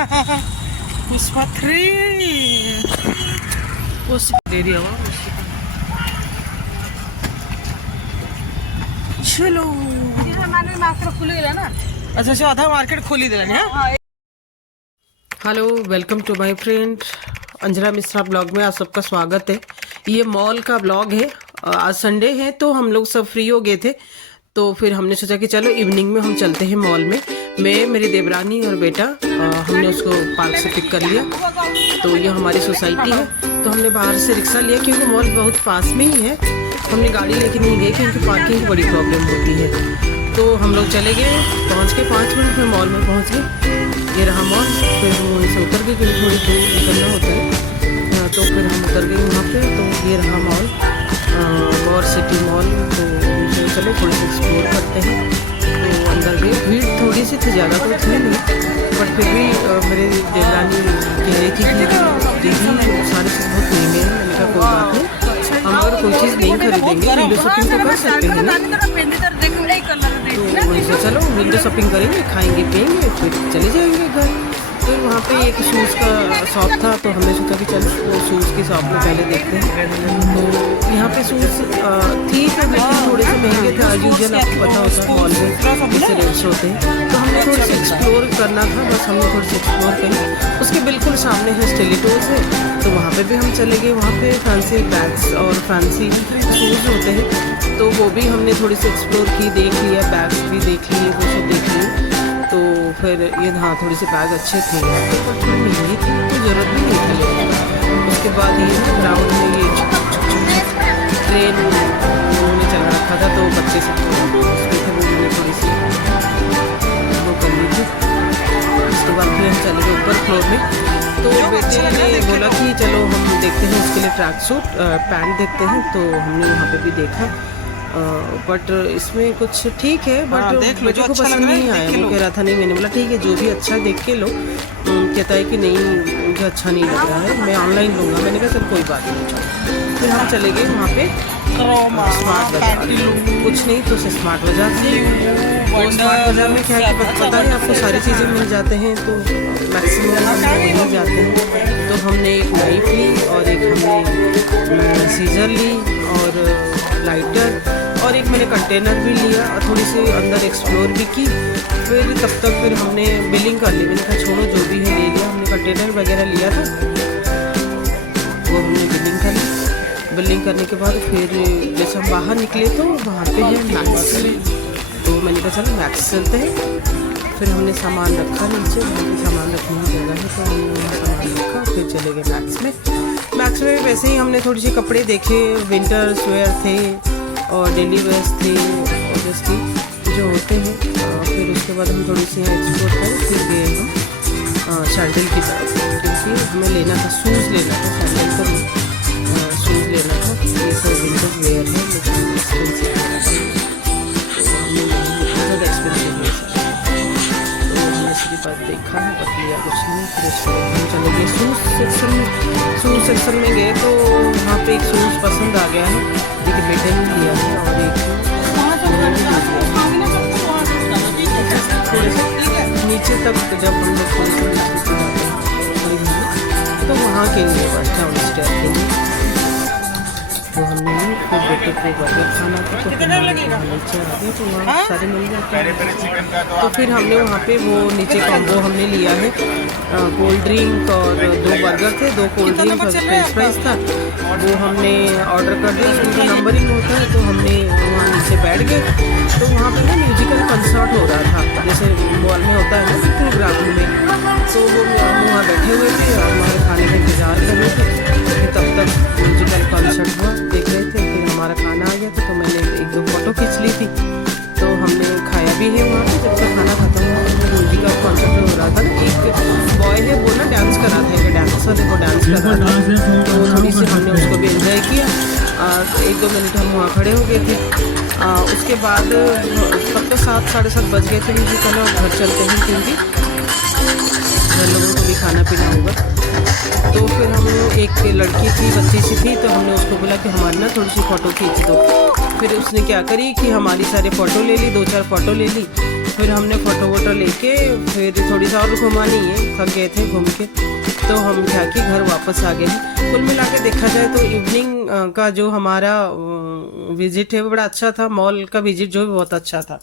पुष्पा 3 दे दिया हुआ। चलो खुली ना। अच्छा अच्छा आधा मार्केट खोली दिला। Hello welcome to my friend Anjana Mishra blog में आप सबका स्वागत है। ये मॉल का ब्लॉग है। आज संडे है तो हम लोग सब फ्री हो गए थे, तो फिर हमने सोचा कि चलो इवनिंग में हम चलते हैं मॉल में। मैं, मेरी देवरानी और बेटा हमने उसको पार्क से पिक कर लिया। तो ये हमारी सोसाइटी है, तो हमने बाहर से रिक्शा लिया क्योंकि मॉल बहुत पास में ही है। हमने गाड़ी लेके नहीं गए क्योंकि पार्किंग की बड़ी प्रॉब्लम होती है। तो हम लोग चले गए, पहुँच के 5 मिनट में मॉल में पहुँच गए। ये रहा मॉल। फिर हम वहीं से उतर गए क्योंकि थोड़ी दूर निकलना होता है। तो फिर हम उतर गए वहाँ पे। तो ये रहा मॉल, और सिटी मॉल। तो चलो थोड़ी सी एक्सप्लोर करते हैं। तो अंदर गए, भीड़ थोड़ी सी थी, ज़्यादा तो थी नहीं, बट फिर भी मेरे देवरानी कह रही थी कि दीदी सारी चीज़ बहुत महंगे हैं। मैंने कहा कोई बात नहीं, हम अगर कोई चीज़ नहीं खरीदेंगे विंडो शॉपिंग तो कर सकते हैं ना। तो मुझे चलो विंडो शॉपिंग करेंगे, खाएंगे पिएंगे, फिर चले जाएंगे घर। फिर वहाँ पे एक शूज़ का शॉप था, तो हमने सोचा कि चलो वो शूज़ की शॉप में पहले देखते हैं। तो यहाँ पे शूज़ थी तो लेकिन थोड़े से महंगे थे। एज यूजुअल आपको पता होता है मॉल में जैसे रेट्स होते हैं। तो हमने थोड़ी सी एक्सप्लोर करना था, बस हमने थोड़ी सी एक्सप्लोर करी। उसके बिल्कुल सामने है स्टिलेटोज़ है, तो वहाँ पे भी हम चले गए। वहाँ पे फैंसी बैग्स और फैंसी शूज़ होते हैं, तो वो भी हमने थोड़ी सी एक्सप्लोर की, देख लिया। बैग्स भी देख लिए, वो सब देख लिए। तो फिर ये हाँ थोड़ी सी बैग अच्छे थे यहाँ पे, पर थोड़ी महंगी थी, तो ज़रूरत भी नहीं था लेने। उसके बाद ये ग्राउंड में ये ट्रेन उन्होंने चला रखा था, तो बच्चे सब उसमें थे, वो मैंने थोड़ी सी वो कर ली थी। उसके बाद फिर हम चले गए ऊपर फ्लोर में। तो बेटे ने बोला कि चलो हम देखते हैं इसके लिए ट्रैक सूट पैंट देखते हैं। तो हमने वहाँ पे भी देखा, बट इसमें कुछ ठीक है, बट मुझे को पसंद नहीं आया। वो कह रहा था नहीं, मैंने बोला ठीक है जो भी अच्छा है देख के लो। कहता है कि नहीं मुझे अच्छा नहीं लग रहा है, मैं ऑनलाइन लूँगा। मैंने कहा सर कोई बात नहीं। फिर हम चले गए वहाँ पे स्मार्ट बाजार, कुछ नहीं तो स्मार्ट बाजार से। तो स्मार्ट बाजार में क्या है कि पता है आपको सारी चीज़ें मिल जाते हैं, तो मैक्सिमम हम वहीं जाते हैं। तो हमने एक नाइफ ली और एक हमने सीजर ली और लाइटर, और एक मैंने कंटेनर भी लिया और थोड़ी सी अंदर एक्सप्लोर भी की। फिर तब तक फिर हमने बिलिंग कर ली। मैंने कहा छोड़ो जो भी है ले लिया। हमने कंटेनर वगैरह लिया था, वो हमने बिलिंग कर ली। बिलिंग करने के बाद फिर जैसे हम बाहर निकले तो वहाँ पे है मैक्स। तो मैंने कहा चलो मैक्स चलते हैं। फिर हमने सामान रखा नीचे, वहाँ पे सामान रखने की जगह है, तो हमने वहाँ सामान रखा। फिर चले गए मैक्स में। मैक्स में वैसे ही हमने थोड़ी सी कपड़े देखे, विंटर वेयर थे और डेली वेयर्स थे ऑब्वियसली जो होते हैं। फिर उसके बाद हम थोड़ी सी एक्सप्लोर करें, फिर गए हम सैंडल की तरफ, क्योंकि हमें लेना था शूज़ लेना था। सैंडल का शूज़ लेना था। ये सब विंटर वेयर है लेकिन एक्सपेंसिव है, बहुत एक्सपेंसिव है सर। तो हमने इसकी बात देखा है, बट लिया कुछ नहीं। फिर उसके बाद हम चले गए शूज़ सेक्शन में। शूज़ सेक्शन में गए तो वहाँ पे एक शूज़ पसंद आ गया है, एक बेटे ने लिया है और एक थोड़े से नीचे तक जब हम लोग थोड़ी तो वहाँ के लिए बस डाउन स्टेयर के लिए तो हमने फिर बेटे को बर्गर खाना था, तो फिर नीचे आ गए तो वहाँ सारे मिल जाते हैं। तो फिर हमने वहाँ पे वो नीचे कॉम्बो हमने लिया है, कोल्ड ड्रिंक और 2 बर्गर थे, 2 कोल्ड ड्रिंक और फ्रेंच फ्राइज था। वो हमने ऑर्डर कर दिया। उसमें जो नंबरिंग होता है, तो हमने वहाँ नीचे बैठ गए। तो वहाँ पर ना म्यूजिकल कंसर्ट हो रहा था, जैसे मॉल में होता है ना प्रोग्राम में। तो वो हम वहाँ बैठे हुए थे और हमारे खाने का इंतज़ार कर रहे थे। तब तक म्यूजिकल कंसर्ट हुआ, देख रहे थे। फिर हमारा खाना आ गया था, तो मैंने 1-2 फ़ोटो खींच ली थी। तो हमने खाया भी है वहाँ पे। जब तक खाना खत्म हुआ, म्यूजिकल कंसर्ट हो रहा था ना, एक बॉय है वो ना डांस कर रहा था, एक डांसर है वो डांस कर रहा था। तो थोड़ी सी हमने उसको भी एंजॉय किया। 1-2 मिनट हम वहाँ खड़े हो गए थे। उसके बाद तब तो 7 साढ़े 7 बज गए थे। मुझे चलो घर चलते हैं क्योंकि घर लोगों को भी खाना पीना होगा। तो फिर हम एक लड़की थी, बच्ची सी थी, तो हमने उसको बोला कि हमारी ना थोड़ी सी फ़ोटो खींच दो। फिर उसने क्या करी कि हमारी सारे फ़ोटो ले ली, 2-4 फ़ोटो ले ली। फिर हमने फोटो वोटो लेके फिर थोड़ी सा और घुमानी है, थक गए थे घूम के, तो हम क्या कि घर वापस आ गए हैं। कुल मिला के देखा जाए तो इवनिंग का जो हमारा विजिट है वो बड़ा अच्छा था, मॉल का विजिट जो भी बहुत अच्छा था।